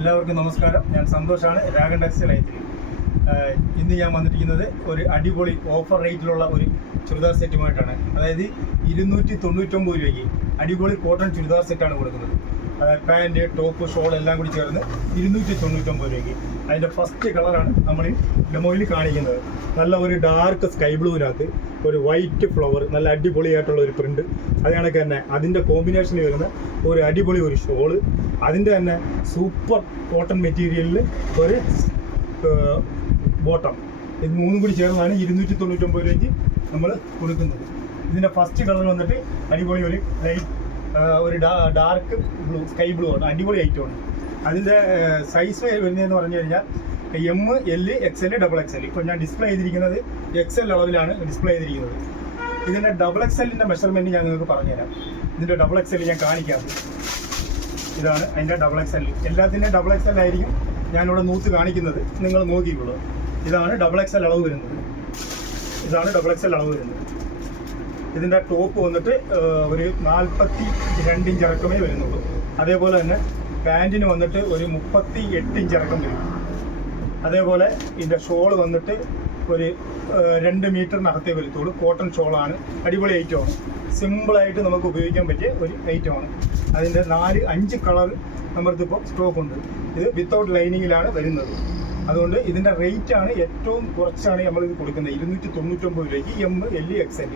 എല്ലാവർക്കും നമസ്കാരം. ഞാൻ സന്തോഷാണ്. രാഗൻ ടെക്സ്റ്റൈൽ ഐത്തിൽ ഇന്ന് ഞാൻ വന്നിരിക്കുന്നത് ഒരു അടിപൊളി ഓഫർ റേറ്റിലുള്ള ഒരു ചുരിദാർ സെറ്റുമായിട്ടാണ് അതായത് ഇരുന്നൂറ്റി തൊണ്ണൂറ്റൊമ്പത് രൂപയ്ക്ക് അടിപൊളി കോട്ടൺ ചുരിദാർ സെറ്റാണ് കൊടുക്കുന്നത്. പാന്റ് ടോപ്പ് ഷോൾ എല്ലാം കൂടി ചേർന്ന് ഇരുന്നൂറ്റി തൊണ്ണൂറ്റൊമ്പത് രൂപയ്ക്ക് അതിന്റെ ഫസ്റ്റ് കളറാണ് നമ്മൾ ഡെമോയിൽ കാണിക്കുന്നത്. നല്ല ഒരു ഡാർക്ക് സ്കൈ ബ്ലൂവിനകത്ത് ഒരു വൈറ്റ് ഫ്ലവർ നല്ല അടിപൊളിയായിട്ടുള്ള ഒരു പ്രിന്റ് അത് കണക്ക് തന്നെ അതിന്റെ കോമ്പിനേഷനിൽ വരുന്ന ഒരു അടിപൊളി ഒരു ഷോൾ അതിന്റെ തന്നെ സൂപ്പർ കോട്ടൺ മെറ്റീരിയലിൽ ഒരു ബോട്ടം ഇത് മൂന്നും കൂടി ചേർന്നാണ് ഇരുന്നൂറ്റി തൊണ്ണൂറ്റൊമ്പത് രൂപയ്ക്ക് നമ്മൾ കൊടുക്കുന്നത്. ഇതിന്റെ ഫസ്റ്റ് കളർ വന്നിട്ട് അടിപൊളി ഒരു ലൈറ്റ് ഒരു ഡാർക്ക് ബ്ലൂ സ്കൈ ബ്ലൂ ആണ് അടിപൊളി ഐറ്റം ആണ്. അതിന്റെ സൈസ് വരുന്നതെന്ന് പറഞ്ഞു കഴിഞ്ഞാൽ M L X L double X L ഇപ്പോൾ ഞാൻ ഡിസ്പ്ലേ ചെയ്തിരിക്കുന്നത് എക്സ് എൽ അളവിലാണ് ഡിസ്പ്ലേ ചെയ്തിരിക്കുന്നത്. ഇതിന്റെ ഡബിൾ എക്സ് എല്ലിന്റെ മെഷർമെന്റ് ഞാൻ നിങ്ങൾക്ക് പറഞ്ഞുതരാം. ഇതിന്റെ ഡബിൾ എക്സ് എൽ ഞാൻ കാണിക്കാം. ഇതാണ് അതിന്റെ ഡബിൾ എക്സ് എൽ എല്ലാത്തിന്റെയും ഡബിൾ എക്സ് എൽ ആയിരിക്കും ഞാനിവിടെ നൂത്ത് കാണിക്കുന്നത്. നിങ്ങൾ നോക്കിയുള്ളൂ ഇതാണ് ഡബിൾ എക്സ് എൽ അളവ് വരുന്നത്. ഇതാണ് ഡബിൾ എക്സ് എൽ അളവ് വരുന്നത്. ഇതിന്റെ ടോപ്പ് വന്നിട്ട് ഒരു നാൽപ്പത്തി രണ്ട് ഇഞ്ച് ഇറക്കമേ വരുന്നുള്ളൂ. അതേപോലെ തന്നെ പാന്റിന് വന്നിട്ട് ഒരു മുപ്പത്തി എട്ട് ഇഞ്ച് ഇറക്കം വരും. അതേപോലെ ഇതിന്റെ ഷോൾ വന്നിട്ട് ഒരു രണ്ട് മീറ്ററിനകത്തേ വരുത്തുള്ളൂ. കോട്ടൺ ഷോളാണ് അടിപൊളി ഐറ്റമാണ് സിമ്പിളായിട്ട് നമുക്ക് ഉപയോഗിക്കാൻ പറ്റിയ ഒരു ഐറ്റമാണ് അതിന്റെ നാല് അഞ്ച് കളർ നമ്മൾക്കിപ്പോൾ സ്റ്റോക്ക് ഉണ്ട്. ഇത് വിത്തൗട്ട് ലൈനിങ്ങിലാണ് വരുന്നത്. അതുകൊണ്ട് ഇതിന്റെ റേറ്റ് ആണ് ഏറ്റവും കുറച്ചാണ് നമ്മൾ ഇത് കൊടുക്കുന്നത്. ഇരുന്നൂറ്റി തൊണ്ണൂറ്റൊമ്പത് രൂപയ്ക്ക് എം എൽ എക്സ് എൽ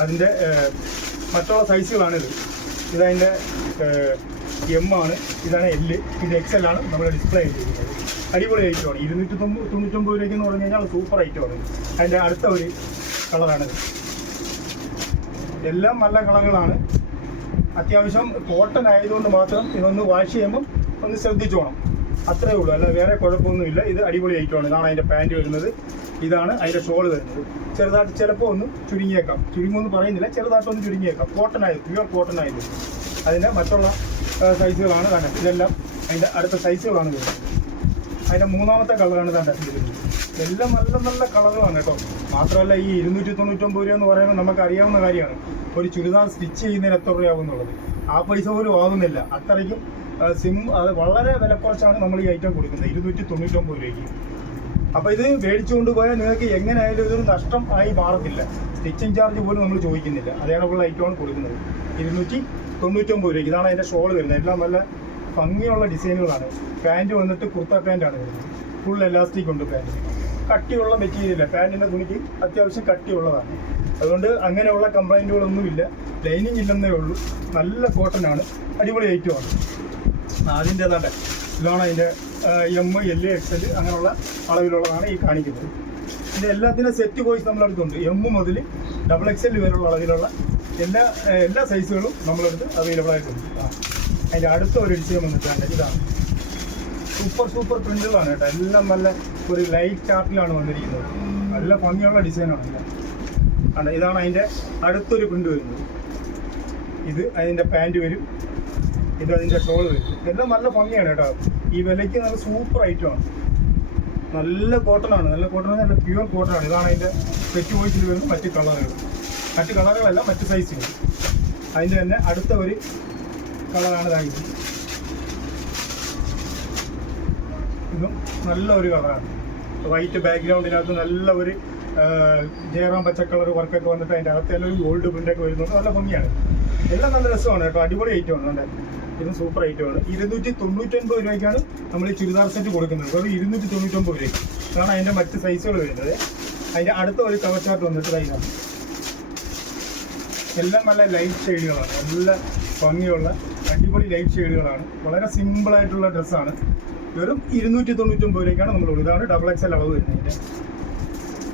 അതിന്റെ മറ്റുള്ള സൈസുകളാണിത്. ഇതതിന്റെ എം ആണ്. ഇതാണ് എല്ല് ഇത് എക്സ് എൽ ആണ് നമ്മൾ ഡിസ്പ്ലേ ചെയ്തിരിക്കുന്നത്. അടിപൊളി ഐറ്റമാണ് ഇരുന്നൂറ്റി തൊണ്ണൂ തൊണ്ണൂറ്റൊമ്പത് രൂപയ്ക്ക് എന്ന് പറഞ്ഞു കഴിഞ്ഞാൽ സൂപ്പർ ഐറ്റമാണ് അതിന്റെ അടുത്ത ഒരു കളറാണിത് എല്ലാം നല്ല കളറുകളാണ് അത്യാവശ്യം കോട്ടൺ ആയതുകൊണ്ട് മാത്രം ഇതൊന്ന് വാഷ് ചെയ്യുമ്പം ഒന്ന് ശ്രദ്ധിച്ചോണം. അത്രേ ഉള്ളൂ. അല്ല വേറെ കുഴപ്പമൊന്നുമില്ല. ഇത് അടിപൊളി ഐറ്റമാണ് ഇതാണ് അതിന്റെ പാന്റ് വരുന്നത്. ഇതാണ് അതിന്റെ ഷോൾ വരുന്നത്. ചെറുതായിട്ട് ചിലപ്പോൾ ഒന്ന് ചുരുങ്ങിയേക്കാം. ചുരുങ്ങുമെന്ന് പറയുന്നില്ല. ചെറുതായിട്ട് ഒന്ന് ചുരുങ്ങിയേക്കാം. കോട്ടൺ ആയത് പ്യുവർ കോട്ടൺ ആയത് അതിന്റെ മറ്റുള്ള സൈസുകളാണ് കാണുന്നത് ഇതെല്ലാം അതിന്റെ അടുത്ത സൈസുകളാണ് വരുന്നത്. അതിന്റെ മൂന്നാമത്തെ കളറാണ് കണ്ട എല്ലാം നല്ല നല്ല കളറുകളാണ് കേട്ടോ. മാത്രമല്ല ഈ ഇരുന്നൂറ്റി തൊണ്ണൂറ്റൊമ്പത് രൂപ എന്ന് പറയുന്നത് നമുക്ക് അറിയാവുന്ന കാര്യമാണ്. ഒരു ചുരിദാർ സ്റ്റിച്ച് ചെയ്യുന്നതിന് എത്ര രൂപയാകും എന്നുള്ളത്. ആ പൈസ പോലും ആകുന്നില്ല അത്രയ്ക്കും സിം അത് വളരെ വില കുറച്ചാണ് നമ്മൾ ഈ ഐറ്റം കൊടുക്കുന്നത്. ഇരുന്നൂറ്റി തൊണ്ണൂറ്റൊമ്പത് രൂപയ്ക്ക്. അപ്പോൾ ഇത് മേടിച്ചു കൊണ്ടുപോയാൽ നിങ്ങൾക്ക് എങ്ങനെയായാലും ഇതൊരു നഷ്ടം ആയി മാറത്തില്ല. സ്റ്റിച്ചിങ് ചാർജ് പോലും നമ്മൾ ചോദിക്കുന്നില്ല. അതേപോലുള്ള ഐറ്റമാണ് കൊടുക്കുന്നത്. ഇരുന്നൂറ്റി തൊണ്ണൂറ്റൊമ്പത് രൂപയ്ക്ക്. ഇതാണ് അതിന്റെ ഷോൾ വരുന്നത്. എല്ലാം നല്ല ഭംഗിയുള്ള ഡിസൈനുകളാണ്. പാന്റ് വന്നിട്ട് കുർത്ത പാന്റാണ് വരുന്നത്. ഫുൾ എലാസ്റ്റിക് ഉണ്ട് പാന്റ് കട്ടിയുള്ള മെറ്റീരിയൽ പാന്റിന്റെ തുണിക്ക് അത്യാവശ്യം കട്ടിയുള്ളതാണ്. അതുകൊണ്ട് അങ്ങനെയുള്ള കംപ്ലൈന്റുകളൊന്നുമില്ല ലൈനിങ് ഇല്ലെന്നേ ഉള്ളൂ. നല്ല കോട്ടൺ ആണ്. അടിപൊളി ഐറ്റമാണ് ആദ്യം തന്നെ ഇതാണ് അതിന്റെ എം എൽ എക്സ് എൽ അങ്ങനെയുള്ള അളവിലുള്ളതാണ് ഈ കാണിക്കുന്നത്. ഇത് എല്ലാത്തിന്റെ സെറ്റ് വോയിസ് നമ്മളെടുത്തുണ്ട് എം മുതൽ ഡബിൾ എക്സ് എൽ വരെയുള്ള അളവിലുള്ള എല്ലാ എല്ലാ സൈസുകളും നമ്മളെടുത്ത് അവൈലബിൾ ആയിട്ടുണ്ട്. അതിന്റെ അടുത്ത ഒരു ഡിസൈൻ വന്നിട്ടുണ്ട് ഇതാണ്. സൂപ്പർ സൂപ്പർ പ്രിന്റുകളാണ് കേട്ടോ. എല്ലാം നല്ല ഒരു ലൈറ്റ് ചാർട്ടിലാണ് വന്നിരിക്കുന്നത്. നല്ല ഭംഗിയുള്ള ഡിസൈനാണ് എല്ലാം ആണ് ഇതാണ് അതിന്റെ അടുത്തൊരു പ്രിന്റ് വരുന്നത്. ഇത് അതിന്റെ പാന്റ് വരും. ഇത് അതിന്റെ ഷോൾ വരും. ഇതെല്ലാം നല്ല ഭംഗിയാണ് കേട്ടോ. ഈ വിലയ്ക്ക് നല്ല സൂപ്പർ ഐറ്റമാണ് നല്ല കോട്ടൺ ആണ്. നല്ല കോട്ടൺ നല്ല പ്യുവർ ആണ്. ഇതാണ് അതിന്റെ പെറ്റ് വോയിസിൽ വരുന്ന മറ്റ് കളറുകൾ മറ്റ് കളറുകളല്ല മറ്റ് സൈസുകൾ അതിന്റെ തന്നെ അടുത്ത ഒരു കളറാണ് ഇതായത് ഇതും നല്ല ഒരു കളറാണ് വൈറ്റ് ബാക്ക്ഗ്രൗണ്ടിനകത്ത് നല്ല ഒരു ജയറാം പച്ചക്കളർ കളർ വർക്കൊക്കെ വന്നിട്ട് അതിന്റെ അകത്ത് തന്നെ ഒരു ഗോൾഡ് പ്രിന്റൊക്കെ വരുന്നുണ്ട്. നല്ല ഭംഗിയാണ്. എല്ലാം നല്ല രസമാണ് കേട്ടോ. അടിപൊളി ഐറ്റമാണ് നല്ല ഇതും സൂപ്പർ ഐറ്റമാണ് ഇരുന്നൂറ്റി തൊണ്ണൂറ്റൊൻപത് രൂപയ്ക്കാണ് നമ്മൾ ഈ ചുരിദാർ സെറ്റ് കൊടുക്കുന്നത്. വെറും ഇരുന്നൂറ്റി തൊണ്ണൂറ്റൊമ്പത് രൂപയ്ക്ക്. അതാണ് അതിന്റെ മറ്റ് സൈസുകൾ വരുന്നത്. അതിന്റെ അടുത്ത ഒരു കവർ ചാർട്ട് വന്നിട്ട് ഇതാണ്. എല്ലാം നല്ല ലൈറ്റ് ഷെയ്ഡുകളാണ് നല്ല ഭംഗിയുള്ള അടിപൊളി ലൈറ്റ് ഷെയ്ഡുകളാണ് വളരെ സിമ്പിളായിട്ടുള്ള ഡ്രസ്സാണ് വെറും ഇരുന്നൂറ്റി തൊണ്ണൂറ്റൊമ്പത് രൂപയ്ക്കാണ് നമ്മൾ. ഇതാണ് ഡബിൾ എക്സ് എൽ അളവ് വരുന്നത്.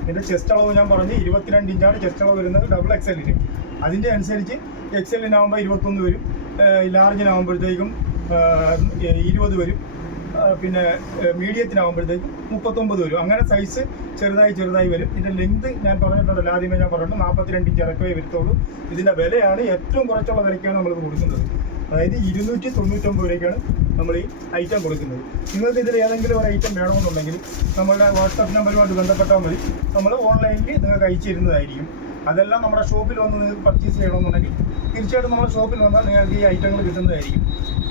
ഇതിന്റെ ചെസ്റ്റ് അളവ് ഞാൻ പറഞ്ഞ് ഇരുപത്തിരണ്ട് ഇഞ്ചാണ് ചെസ്റ്റ് അളവ് വരുന്നത് ഡബിൾ എക്സലിന് അതിന്റെ അനുസരിച്ച് എക്സ് എല്ലിനാകുമ്പോൾ ഇരുപത്തൊന്ന് വരും ലാർജിനാകുമ്പോഴത്തേക്കും ഇരുപത് വരും പിന്നെ മീഡിയത്തിനാകുമ്പോഴത്തേക്കും മുപ്പത്തൊമ്പത് വരും. അങ്ങനെ സൈസ് ചെറുതായി ചെറുതായി വരും. ഇതിന്റെ ലെങ്ത് ഞാൻ പറഞ്ഞിട്ടുണ്ടല്ലോ ആദ്യമേ ഞാൻ പറഞ്ഞിട്ടുണ്ട് നാൽപ്പത്തിരണ്ട് ഇഞ്ച് ഇറക്കമേ വരുത്തുള്ളൂ. ഇതിന്റെ വിലയാണ് ഏറ്റവും കുറച്ചുള്ള വിലയ്ക്കാണ് നമ്മളിത് കൊടുക്കുന്നത്. അതായത് ഇരുന്നൂറ്റി തൊണ്ണൂറ്റൊമ്പത് രൂപയ്ക്കാണ് നമ്മൾ ഈ ഐറ്റം കൊടുക്കുന്നത്. നിങ്ങൾക്ക് ഇതിൽ ഏതെങ്കിലും ഒരു ഐറ്റം വേണമെന്നുണ്ടെങ്കിൽ നമ്മളുടെ വാട്സാപ്പ് നമ്പറുമായിട്ട് ബന്ധപ്പെട്ടാൽ മതി. നമ്മൾ ഓൺലൈനിൽ നിങ്ങൾക്ക് അയച്ചു തരുന്നതായിരിക്കും അതെല്ലാം നമ്മുടെ ഷോപ്പിൽ വന്ന് നിങ്ങൾക്ക് പർച്ചേസ് ചെയ്യണമെന്നുണ്ടെങ്കിൽ തീർച്ചയായിട്ടും നമ്മുടെ ഷോപ്പിൽ വന്നാൽ നിങ്ങൾക്ക് ഈ ഐറ്റങ്ങൾ കിട്ടുന്നതായിരിക്കും.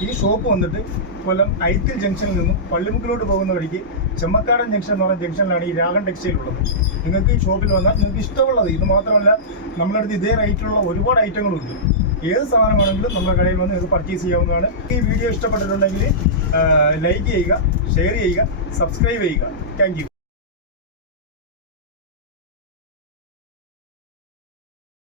ഈ ഷോപ്പ് വന്നിട്ട് കൊല്ലം ഐത്തിൽ ജംഗ്ഷനിൽ നിന്നും പള്ളിമുക്കിലോട്ട് പോകുന്ന വഴിക്ക് ചെമ്മക്കാടൻ ജംഗ്ഷൻ എന്ന് പറയുന്ന ജംഗ്ഷനിലാണ് ഈ രാഗൻ ടെക്സ്റ്റൈൽ ഉള്ളത്. നിങ്ങൾക്ക് ഈ ഷോപ്പിൽ വന്നാൽ നിങ്ങൾക്ക് ഇഷ്ടമുള്ളത്. ഇത് മാത്രമല്ല നമ്മളടുത്ത് ഇതേ റേറ്റിലുള്ള ഒരുപാട് ഐറ്റങ്ങളുണ്ട് ഏത് സാധനമാണെങ്കിലും നമ്മുടെ കടയിൽ വന്ന് നിങ്ങൾക്ക് പർച്ചേസ് ചെയ്യാവുന്നതാണ്. ഈ വീഡിയോ ഇഷ്ടപ്പെട്ടിട്ടുണ്ടെങ്കിൽ ലൈക്ക് ചെയ്യുക ഷെയർ ചെയ്യുക സബ്സ്ക്രൈബ് ചെയ്യുക. താങ്ക്